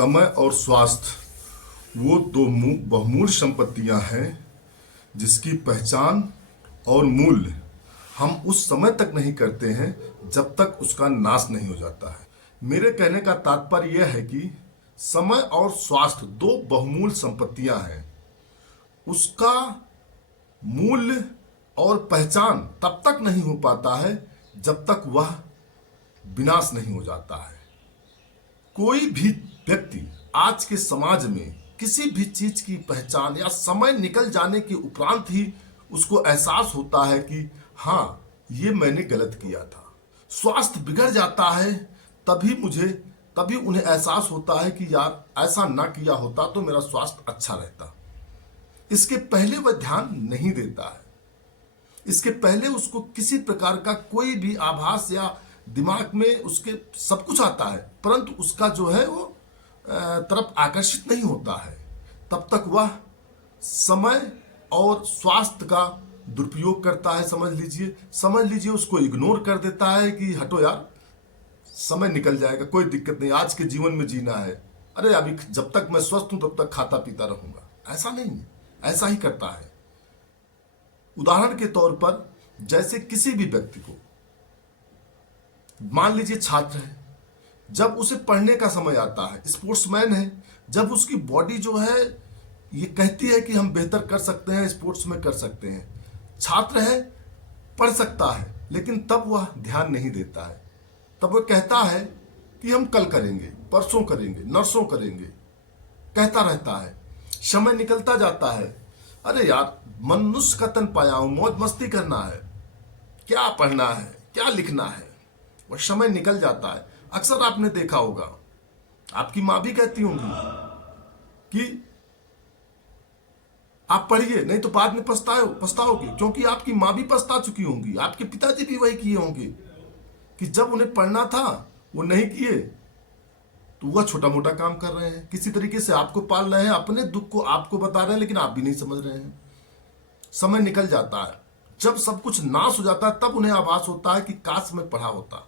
समय और स्वास्थ्य वो दो बहुमूल्य संपत्तियां हैं जिसकी पहचान और मूल्य हम उस समय तक नहीं करते हैं जब तक उसका नाश नहीं हो जाता है। मेरे कहने का तात्पर्य यह है कि समय और स्वास्थ्य दो बहुमूल्य संपत्तियां हैं, उसका मूल्य और पहचान तब तक नहीं हो पाता है जब तक वह विनाश नहीं हो जाता है। कोई भी व्यक्ति आज के समाज में किसी भी चीज की पहचान या समय निकल जाने के उपरांत ही उसको एहसास होता है कि हाँ, ये मैंने गलत किया था। स्वास्थ्य बिगड़ जाता है तभी उन्हें एहसास होता है कि यार ऐसा ना किया होता तो मेरा स्वास्थ्य अच्छा रहता। इसके पहले वह ध्यान नहीं देता है, इसके पहले उसको किसी प्रकार का कोई भी आभास या दिमाग में उसके सब कुछ आता है, परंतु उसका जो है वो तरफ आकर्षित नहीं होता है। तब तक वह समय और स्वास्थ्य का दुरुपयोग करता है। समझ लीजिए उसको इग्नोर कर देता है कि हटो यार, समय निकल जाएगा, कोई दिक्कत नहीं, आज के जीवन में जीना है। अरे अभी जब तक मैं स्वस्थ हूं तब तक खाता पीता रहूंगा। ऐसा नहीं है, ऐसा ही करता है। उदाहरण के तौर पर जैसे किसी भी व्यक्ति को, मान लीजिए छात्र है, जब उसे पढ़ने का समय आता है, स्पोर्ट्समैन है, जब उसकी बॉडी जो है ये कहती है कि हम बेहतर कर सकते हैं, स्पोर्ट्स में कर सकते हैं। छात्र है, पढ़ सकता है, लेकिन तब वह ध्यान नहीं देता है। तब वह कहता है कि हम कल करेंगे, परसों करेंगे, नरसों करेंगे, कहता रहता है। समय निकलता जाता है। अरे यार, मनुष्य का तन पाया हूं, मौज मस्ती करना है, क्या पढ़ना है, क्या लिखना है। वह समय निकल जाता है। अक्सर आपने देखा होगा, आपकी माँ भी कहती होंगी कि आप पढ़िए, नहीं तो बाद में पछताओगे, क्योंकि आपकी माँ भी पछता चुकी होंगी, आपके पिताजी भी वही किए होंगे कि जब उन्हें पढ़ना था वो नहीं किए, तो वह छोटा मोटा काम कर रहे हैं, किसी तरीके से आपको पाल रहे हैं, अपने दुख को आपको बता रहे हैं, लेकिन आप भी नहीं समझ रहे हैं। समय निकल जाता है। जब सब कुछ नाश हो जाता है तब उन्हें आभास होता है कि काश मैं पढ़ा होता,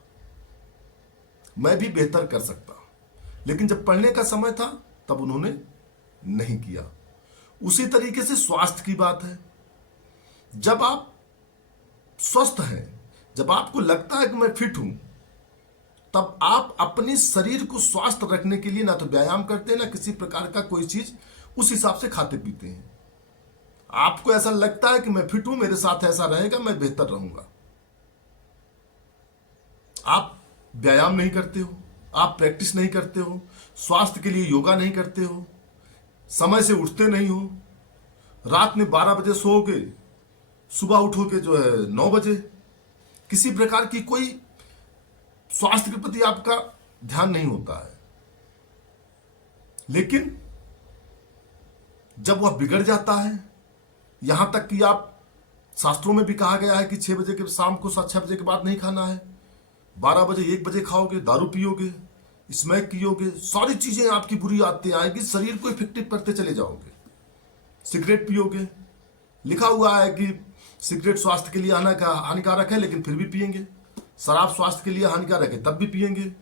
मैं भी बेहतर कर सकता। लेकिन जब पढ़ने का समय था तब उन्होंने नहीं किया। उसी तरीके से स्वास्थ्य की बात है। जब आप स्वस्थ हैं, जब आपको लगता है कि मैं फिट हूं, तब आप अपने शरीर को स्वस्थ रखने के लिए ना तो व्यायाम करते हैं, ना किसी प्रकार का कोई चीज उस हिसाब से खाते पीते हैं। आपको ऐसा लगता है कि मैं फिट हूं, मेरे साथ ऐसा रहेगा, मैं बेहतर रहूंगा। आप व्यायाम नहीं करते हो, आप प्रैक्टिस नहीं करते हो, स्वास्थ्य के लिए योगा नहीं करते हो, समय से उठते नहीं हो, रात में 12 बजे सोओगे, सुबह उठोगे जो है 9 बजे। किसी प्रकार की कोई स्वास्थ्य के प्रति आपका ध्यान नहीं होता है। लेकिन जब वह बिगड़ जाता है, यहां तक कि आप, शास्त्रों में भी कहा गया है कि 6 बजे के शाम को 6 बजे के बाद नहीं खाना है, 12 बजे 1 बजे खाओगे, दारू पियोगे, स्मैक पियोगे, सारी चीजें आपकी बुरी आदतें आएगी, शरीर को इफेक्टिव करते चले जाओगे। सिगरेट पियोगे, लिखा हुआ है कि सिगरेट स्वास्थ्य के लिए हानिकारक है, लेकिन फिर भी पिएंगे। शराब स्वास्थ्य के लिए हानिकारक है, तब भी पिएंगे।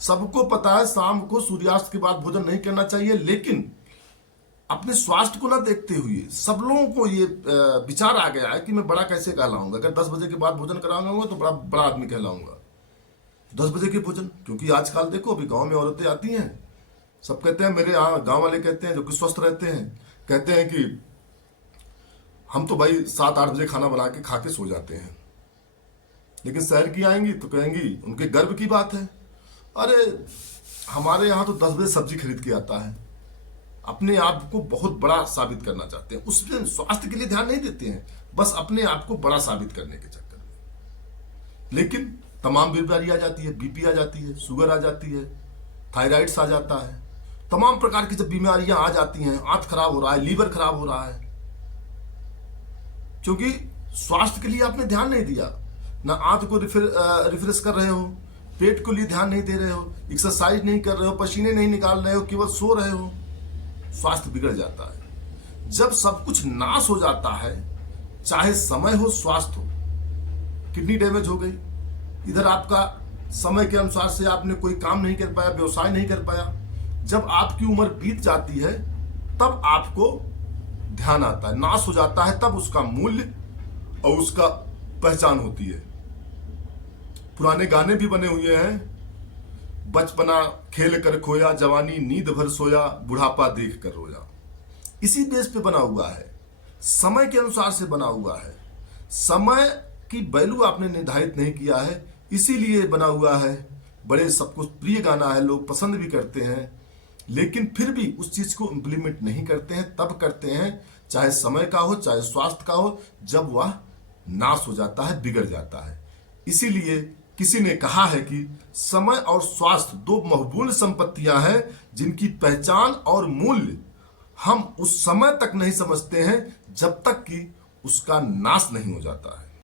सबको पता है शाम को सूर्यास्त के बाद भोजन नहीं करना चाहिए, लेकिन अपने स्वास्थ्य को ना देखते हुए सब लोगों को ये विचार आ गया है कि मैं बड़ा कैसे कहलाऊंगा, अगर 10 बजे के बाद भोजन कराऊंगा तो बड़ा आदमी कहलाऊंगा। 10 बजे के भोजन, क्योंकि आजकल देखो अभी गांव में औरतें आती हैं, सब कहते हैं, मेरे यहाँ गांव वाले कहते हैं, जो कि स्वस्थ रहते हैं, कहते हैं कि हम तो भाई 7-8 बजे खाना बना के खा के सो जाते हैं। लेकिन शहर की आएंगी तो कहेंगी उनके गर्व की बात है, अरे हमारे यहाँ तो 10 बजे सब्जी खरीद के आता है। अपने आप को बहुत बड़ा साबित करना चाहते हैं, उसमें स्वास्थ्य के लिए ध्यान नहीं देते हैं, बस अपने आप को बड़ा साबित करने के चक्कर में। लेकिन तमाम बीमारी आ जाती है, बीपी आ जाती है, शुगर आ जाती है, थायराइड्स आ जाता है, तमाम प्रकार की जब बीमारियां आ जाती हैं, आंत खराब हो रहा है, लीवर खराब हो रहा है, क्योंकि स्वास्थ्य के लिए आपने ध्यान नहीं दिया। ना आंत को रिफ्रेश कर रहे हो, पेट को लिए ध्यान नहीं दे रहे हो, एक्सरसाइज नहीं कर रहे हो, पसीने नहीं निकाल रहे हो, केवल सो रहे हो, स्वास्थ्य बिगड़ जाता है। जब सब कुछ नाश हो जाता है, चाहे समय हो, स्वास्थ्य हो, किडनी डैमेज हो गई, इधर आपका समय के अनुसार से आपने कोई काम नहीं कर पाया, व्यवसाय नहीं कर पाया, जब आपकी उम्र बीत जाती है तब आपको ध्यान आता है, नाश हो जाता है, तब उसका मूल्य और उसका पहचान होती है। पुराने गाने भी बने हुए हैं, बचपना खेल कर खोया, जवानी नींद भर सोया, बुढ़ापा देख कर रोया। इसी बेस पे बना हुआ है, समय के अनुसार से बना हुआ है। समय की वैल्यू आपने निर्धारित नहीं किया है, इसीलिए बना हुआ है। बड़े सबको प्रिय गाना है, लोग पसंद भी करते हैं, लेकिन फिर भी उस चीज को इम्प्लीमेंट नहीं करते हैं। तब करते हैं चाहे समय का हो, चाहे स्वास्थ्य का हो, जब वह नाश हो जाता है, बिगड़ जाता है। इसीलिए किसी ने कहा है कि समय और स्वास्थ्य दो बहुमूल्य संपत्तियां हैं जिनकी पहचान और मूल्य हम उस समय तक नहीं समझते हैं जब तक कि उसका नाश नहीं हो जाता है।